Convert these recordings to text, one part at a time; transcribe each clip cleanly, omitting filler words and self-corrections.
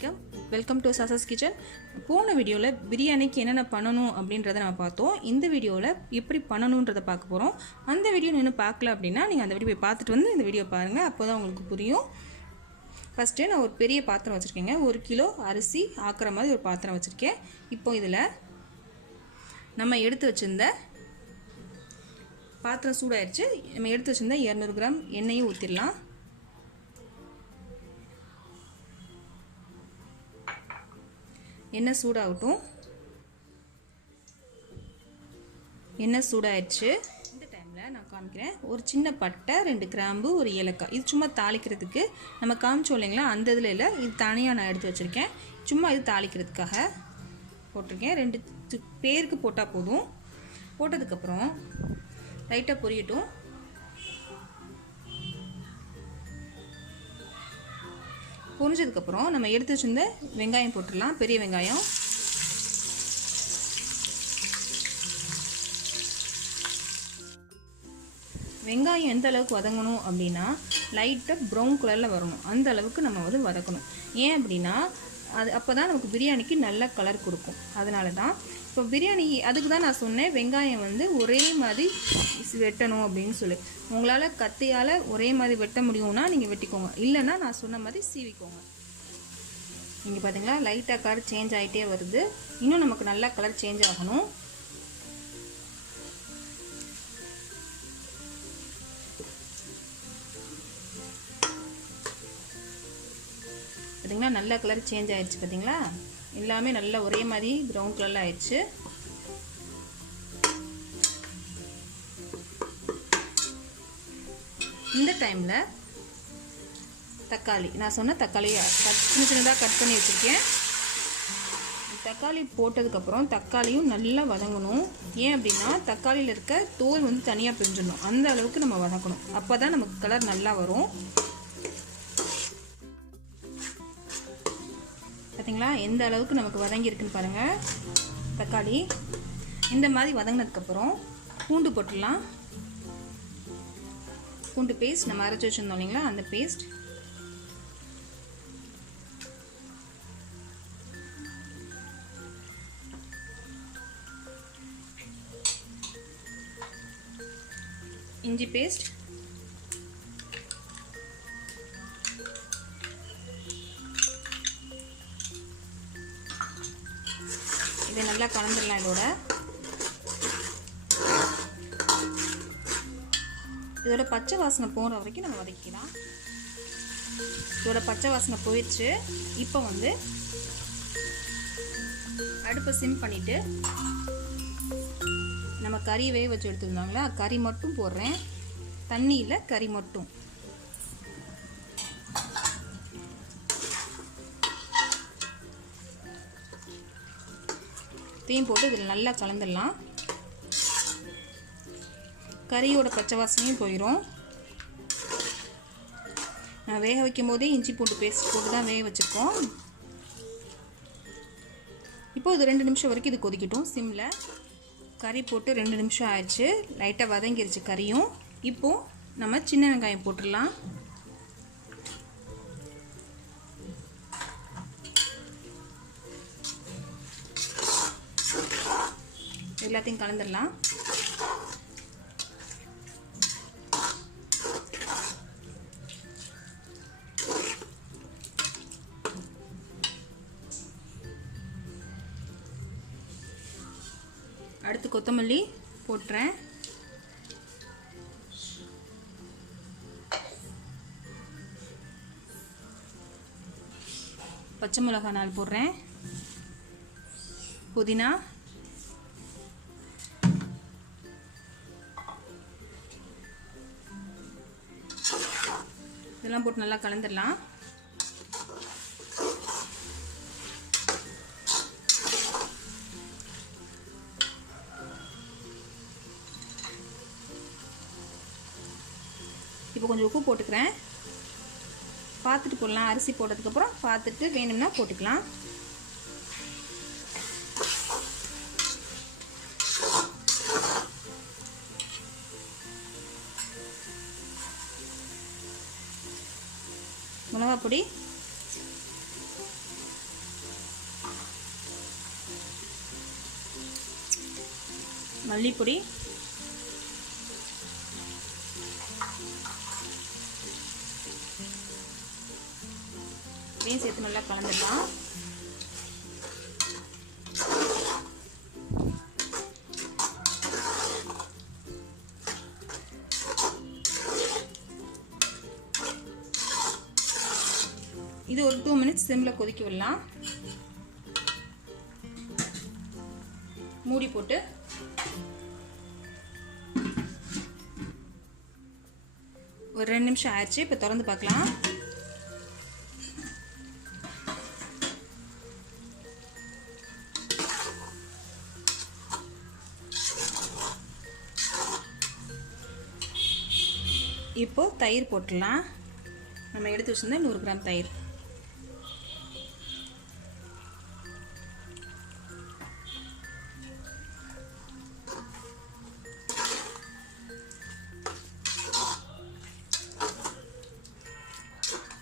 வணக்கம், welcome to சசஸ் kitchen. போன வீடியோவில் பிரியாணிக்கு என்னென்ன பண்ணணும் அப்படின்றத நம்ம பார்த்தோம். இந்த வீடியோவில் எப்படி பண்ணணுன்றதை பார்க்க போகிறோம். அந்த வீடியோ இன்னும் பார்க்கல அப்படின்னா நீங்கள் அந்த வீடியோ போய் பார்த்துட்டு வந்து இந்த வீடியோ பாருங்கள், அப்போ தான் உங்களுக்கு புரியும். ஃபஸ்ட்டு நான் ஒரு பெரிய பாத்திரம் வச்சுருக்கேங்க. 1 கிலோ அரிசி ஆக்குற மாதிரி ஒரு பாத்திரம் வச்சுருக்கேன். இப்போ இதில் நம்ம எடுத்து வச்சுருந்த பாத்திரம் சூடாயிடுச்சு. நம்ம எடுத்து வச்சுருந்த 200 கிராம் எண்ணெயும் ஊற்றிடலாம். எண்ணெய் சூடாகட்டும். எண்ணெய் சூடாயிடுச்சு. இந்த டைமில் நான் காமிக்கிறேன். ஒரு சின்ன பட்டை, 2 கிராம்பு, ஒரு ஏலக்காய். இது சும்மா தாளிக்கிறதுக்கு நம்ம காமிச்சோம் இல்லைங்களா, அந்த இதில் இல்லை, இது தனியாக நான் எடுத்து வச்சுருக்கேன். சும்மா இது தாளிக்கிறதுக்காக போட்டிருக்கேன். 2 பேருக்கு போட்டால் போதும். போட்டதுக்கப்புறம் லைட்டாக பொரியட்டும். பொரிஞ்சதுக்கப்புறம் நம்ம எடுத்து வச்சுருந்த வெங்காயம் போட்டுடலாம். பெரிய வெங்காயம். வெங்காயம் எந்த அளவுக்கு வதங்கணும் அப்படின்னா லைட்டாக ப்ரௌன் கலரில் வரணும். அந்த அளவுக்கு நம்ம வதக்கணும். ஏன் அப்படின்னா அது அப்போ தான் நமக்கு பிரியாணிக்கு நல்ல கலர் கொடுக்கும். அதனால தான் இப்போ பிரியாணி அதுக்கு தான் நான் சொன்னேன் வெங்காயம் ஒரே மாதிரி வெட்டணும் அப்படின்னு சொல்லி. உங்களால் கத்தியால் ஒரே மாதிரி வெட்ட முடியும்னா நீங்கள் வெட்டிக்கோங்க, இல்லைன்னா நான் சொன்ன மாதிரி சீவிக்கோங்க. நீங்கள் பார்த்தீங்களா லைட்டாக கலர் சேஞ்ச் ஆகிட்டே வருது. இன்னும் நமக்கு நல்லா கலர் சேஞ்ச் ஆகணும். பார்த்தீங்களா நல்ல கலர் சேஞ்ச் ஆயிடுச்சு. பார்த்தீங்களா எல்லாமே நல்லா ஒரே மாதிரி ப்ரௌன் கலரில் ஆயிடுச்சு. இந்த டைமில் தக்காளி, நான் சொன்ன தக்காளியை சின்ன சின்னதாக கட் பண்ணி வச்சுருக்கேன். தக்காளி போட்டதுக்கப்புறம் தக்காளியும் நல்லா வதங்கணும். ஏன் அப்படின்னா தக்காளியில் இருக்க தோல் தனியாக பிரிஞ்சிடணும். அந்த அளவுக்கு நம்ம வதக்கணும். அப்போ தான் நமக்கு கலர் நல்லா வரும். பார்த்தீங்களா எந்த அளவுக்கு நமக்கு வதங்கியிருக்குன்னு பாருங்கள் தக்காளி. இந்த மாதிரி வதங்கினதுக்கப்புறம் பூண்டு போட்டுடலாம். பூண்டு பேஸ்ட் நம்ம அரைச்சி வச்சுருந்தோம் இல்லைங்களா, அந்த பேஸ்ட். இஞ்சி பேஸ்ட். இதை நல்லா கலந்துடலாம். இதோட பச்சை வாசனை போகிற வரைக்கும் நம்ம வதக்கிக்கலாம். இதோட பச்சை வாசனை போயிடுச்சு. இப்போ அடுப்பை சிம் பண்ணிவிட்டு நம்ம கறி வேக வச்சு எடுத்துருந்தாங்களா, கறி மட்டும் போடுறேன். தண்ணியில் கறி மட்டும். தேன் போட்டு இதில் நல்லா கலந்துடலாம். கறியோட பச்சை வாசனையும் போயிடும். நான் வேக வைக்கும் போதே இஞ்சி பூண்டு பேஸ்ட் போட்டு தான் வேக வச்சுருக்கோம். இப்போ இது 2 நிமிஷம் வரைக்கும் இது கொதிக்கட்டும் சிம்மில். கறி போட்டு 2 நிமிஷம் ஆயிடுச்சு. லைட்டாக வதங்கிருச்சு கறியும். இப்போது நம்ம சின்ன வெங்காயம் போட்டுடலாம். எல்லாத்தையும் கலந்துடலாம். அடுத்து கொத்தமல்லி போட்டுறேன். பச்சை மிளகாய் 4 போடுறேன். புதினா, இதெல்லாம் போட்டு நல்லா கலந்துடலாம். இப்போ கொஞ்சம் உப்பு போட்டுக்கிறேன். பார்த்துட்டு போடலாம். அரிசி போட்டதுக்கப்புறம் பார்த்துட்டு வேணும்னா போட்டுக்கலாம். மிளகாய் பொடி, மல்லிப்பொடி, இதையும் சேர்த்து நல்லா கலந்துடலாம். இது ஒரு 2 மினிட்ஸ் சிம்ல கொதிக்க விடலாம். மூடி போட்டு ஒரு 2 நிமிஷம் ஆயிடுச்சு. இப்போ திறந்து பார்க்கலாம். இப்போ தயிர் போட்டுடலாம். நம்ம எடுத்து வச்சிருந்தா 100 கிராம் தயிர்.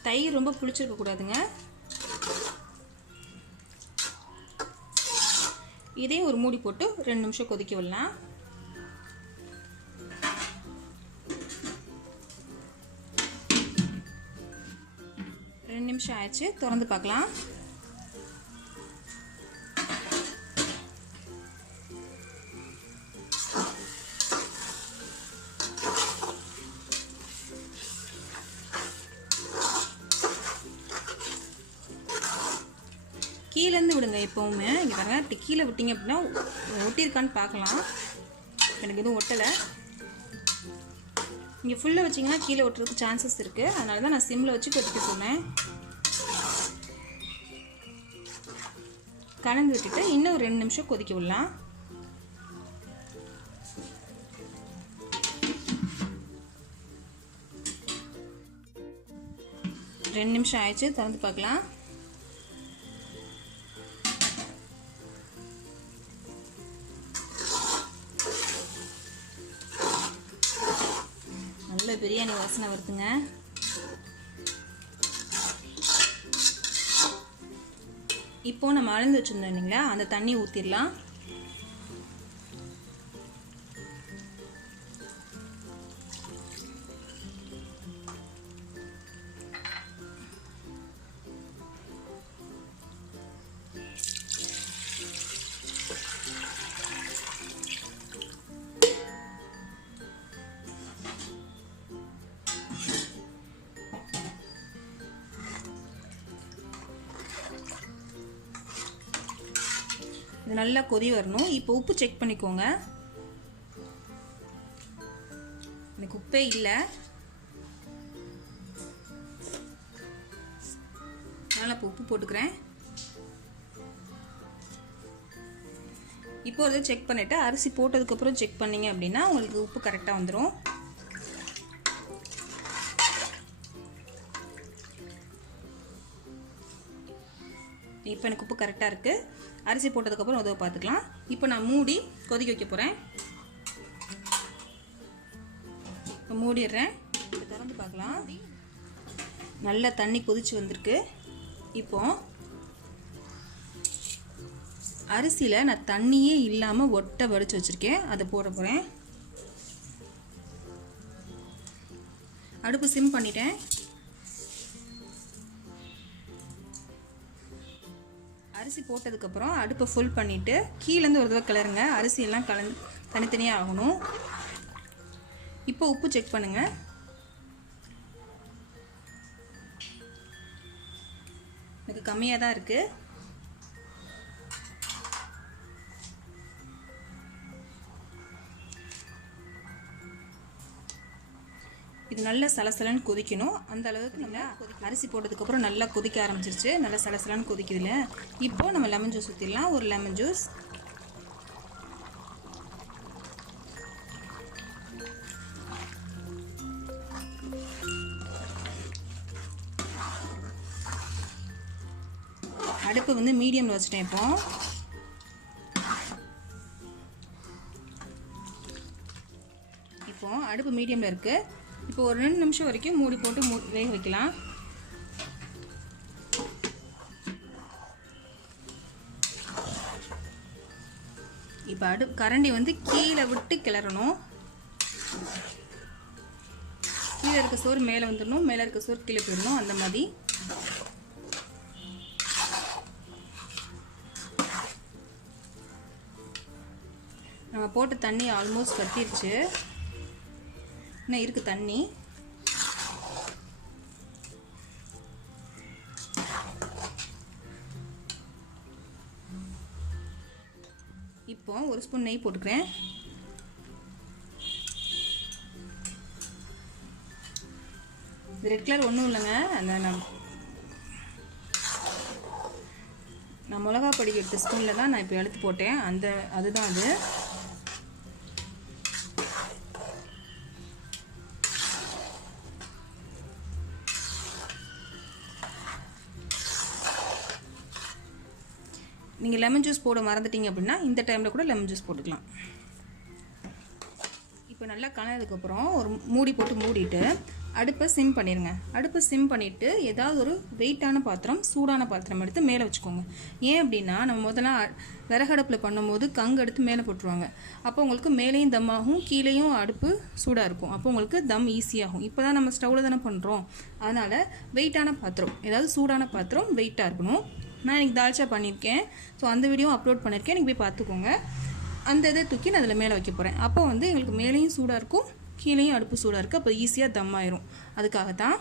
தயிர் ரொம்ப புளிச்சிருக்க கூடாதுங்க. இதையும் ஒரு மூடி போட்டு 2 நிமிஷம் கொதிக்க விடலாம். நிமிஷம் ஆயிடுச்சு. திறந்து பார்க்கலாம். கீழேருந்து விடுங்க எப்போவுமே. இங்கே பாருங்க, இப்படி கீழே விட்டீங்க அப்படின்னா ஒட்டியிருக்கான்னு பார்க்கலாம். எனக்கு எதுவும் ஒட்டலை. இங்கே ஃபுல்லாக வச்சிங்கன்னா கீழே ஒட்டுறதுக்கு சான்சஸ் இருக்குது. அதனால தான் நான் சிம்மில் வச்சு கொதிக்க சொன்னேன். கலந்து விட்டுட்டு இன்னும் 2 நிமிஷம் கொதிக்க விடலாம். ரெண்டு நிமிஷம் ஆயிடுச்சு. திறந்து பார்க்கலாம். நல்ல பிரியாணி வாசனை வருதுங்க. இப்போ நம்ம அளந்து வச்சிருந்தோம் இல்லைங்களா, அந்த தண்ணி ஊற்றிடலாம். இது நல்லா கொதி வரணும். இப்போ உப்பு செக் பண்ணிக்கோங்க. எனக்கு உப்பே இல்லை. அதனால் இப்போ உப்பு போட்டுக்கிறேன். இப்போ அதை செக் பண்ணிவிட்டு அரிசி போட்டதுக்கப்புறம் செக் பண்ணிங்க அப்படின்னா உங்களுக்கு உப்பு கரெக்டாக வந்துடும். இப்போ எனக்கு உப்பு கரெக்டாக இருக்குது. அரிசி போட்டதுக்கப்புறம் உதவ பார்த்துக்கலாம். இப்போ நான் மூடி கொதிக்க வைக்க போகிறேன். இப்போ மூடிடுறேன். இப்போ திறந்து பார்க்கலாம். நல்லா தண்ணி கொதிச்சு வந்திருக்கு. இப்போ அரிசியில் நான் தண்ணியே இல்லாமல் ஒட்டை வடித்து வச்சுருக்கேன். அதை போட போகிறேன். அடுப்பு சிம் பண்ணிட்டேன். அரிசி போட்டதுக்கப்புறம் அடுப்பை ஃபுல் பண்ணிவிட்டு கீழேருந்து ஒரு தடவை கிளறுங்க. அரிசியெல்லாம் கலந்து தனித்தனியாக ஆகணும். இப்போ உப்பு செக் பண்ணுங்கள். எனக்கு கம்மியாக தான் இருக்குது. இது நல்லா சலசலன்னு கொதிக்கணும். அந்த அளவுக்கு நம்ம அரிசி போட்டதுக்கப்புறம் நல்லா கொதிக்க ஆரம்பிச்சிருச்சு. நல்லா சலசலன்னு கொதிக்குதுல. இப்போ நம்ம லெமன் ஜூஸ் ஊற்றிடலாம். ஒரு லெமன் ஜூஸ். அடுப்பு வந்து மீடியமில் வச்சுட்டேன். இப்போ அடுப்பு மீடியமில் இருக்குது. இப்போ ஒரு 2 நிமிஷம் வரைக்கும் மூடி போட்டு வேக வைக்கலாம். இப்போ கரண்டி வந்து கீழே விட்டு கிளறணும். கீழே இருக்க சோறு மேலே வந்துடணும், மேலே இருக்க சோறு கீழே போயிடணும். அந்த மாதிரி நம்ம போட்ட தண்ணி ஆல்மோஸ்ட் வத்திருச்சு. இன்னும் இருக்குது தண்ணி. இப்போ ஒரு ஸ்பூன் நெய் போட்டுக்கிறேன். இது ரெட் கலர் ஒன்றும் இல்லைங்க, அந்த நான் மிளகா பொடி 8 ஸ்பூனில் தான் நான் இப்போ எடுத்து போட்டேன். அதுதான் அது. நீங்கள் லெமன் ஜூஸ் போட மறந்துட்டீங்க அப்படின்னா இந்த டைமில் கூட லெமன் ஜூஸ் போட்டுக்கலாம். இப்போ நல்லா கலந்ததுக்கப்புறம் ஒரு மூடி போட்டு மூடிட்டு அடுப்பை சிம் பண்ணிடுங்க. அடுப்பை சிம் பண்ணிவிட்டு ஏதாவது ஒரு வெயிட்டான பாத்திரம், சூடான பாத்திரம் எடுத்து மேலே வச்சுக்கோங்க. ஏன் அப்படின்னா நம்ம முதல்ல விறகடுப்பில் பண்ணும்போது கங்கு எடுத்து மேலே போட்டுருவாங்க. அப்போ உங்களுக்கு மேலேயும் தம் ஆகும், கீழேயும் அடுப்பு சூடாக இருக்கும். அப்போ உங்களுக்கு தம் ஈஸியாகும். இப்போ தான் நம்ம ஸ்டவ்வில் தானே பண்ணுறோம். அதனால் வெயிட்டான பாத்திரம், ஏதாவது சூடான பாத்திரம் வெயிட்டாக இருக்கணும். நான் இன்றைக்கி தால்ச்சா பண்ணியிருக்கேன். ஸோ அந்த வீடியோ அப்லோட் பண்ணியிருக்கேன், நீங்கள் போய் பார்த்துக்கோங்க. அந்த இதை தூக்கி நான் அதில் மேலே வைக்க போகிறேன். அப்போ வந்து எங்களுக்கு மேலேயும் சூடாக இருக்கும், கீழேயும் அடுப்பு சூடாக இருக்குது. அப்போ ஈஸியாக தம் ஆயிரும். அதுக்காகத்தான்.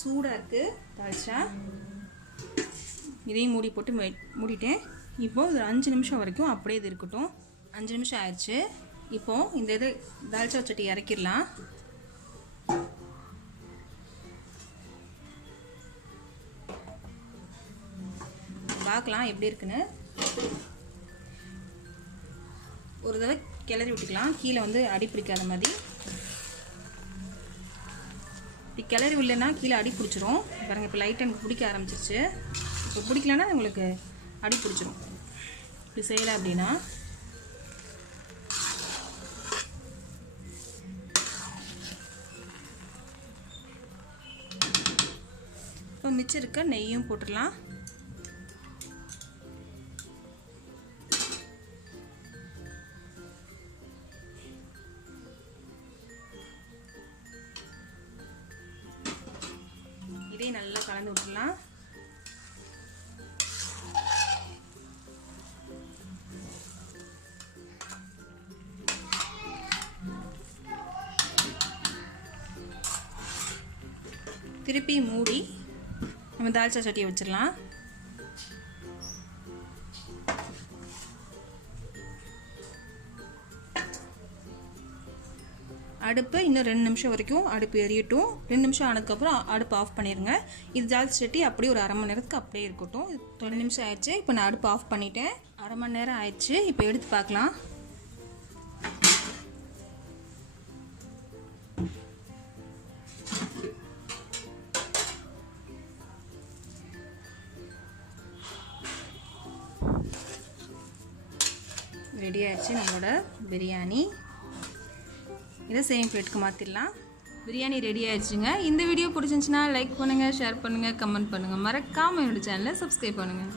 சூடாக இருக்குது தால்ச்சா. இதையும் மூடி போட்டு மூடிட்டேன். இப்போது ஒரு 5 நிமிஷம் வரைக்கும் அப்படியே இது இருக்கட்டும். 5 நிமிஷம் ஆயிடுச்சு. இப்போது இந்த இது தால்ச்சா சட்டி இறக்கிடலாம். பார்க்கலாம் எப்படி இருக்குன்னு. ஒரு தடவை கிளறி விட்டுக்கலாம், கீழே வந்து அடி பிடிக்காத மாதிரி. இப்படி கிளறி விடலைன்னா கீழே அடி பிடிச்சிரும். பாருங்கள், இப்போ லைட்டாக எனக்கு பிடிக்க ஆரம்பிச்சிருச்சு. இப்போ பிடிக்கலன்னா உங்களுக்கு அடி பிடிச்சிரும். இப்படி செய்யலை அப்படின்னா. இப்போ மிச்சம் இருக்க நெய்யும் போட்டுடலாம். இதையும் நல்லா கலந்து விட்டுடலாம். திருப்பி மூடி நம்ம தால்ச்சா சட்டியை வச்சிடலாம். அடுப்பு இன்னும் 2 நிமிஷம் வரைக்கும் அடுப்பு எரியட்டும். 2 நிமிஷம் ஆனதுக்கப்புறம் அடுப்பு ஆஃப் பண்ணிடுங்க. இது தால்ச்சா சட்டி அப்படியே ஒரு 1/2 மணி நேரத்துக்கு அப்படியே இருக்கட்டும். 2 நிமிஷம் ஆயிடுச்சு. இப்போ நான் அடுப்பு ஆஃப் பண்ணிட்டேன். 1/2 மணி நேரம் ஆயிடுச்சு. இப்போ எடுத்து பார்க்கலாம். ரெடி ஆயிடுச்சு நம்மளோட பிரியாணி. இதை சேம் பிளேட்டுக்கு மாற்றிடலாம். பிரியாணி ரெடி ஆயிடுச்சுங்க. இந்த வீடியோ பிடிச்சிருந்துச்சுன்னா லைக் பண்ணுங்கள், ஷேர் பண்ணுங்கள், கமெண்ட் பண்ணுங்கள். மறக்காமல் என்னோட சேனலை சப்ஸ்கிரைப் பண்ணுங்கள்.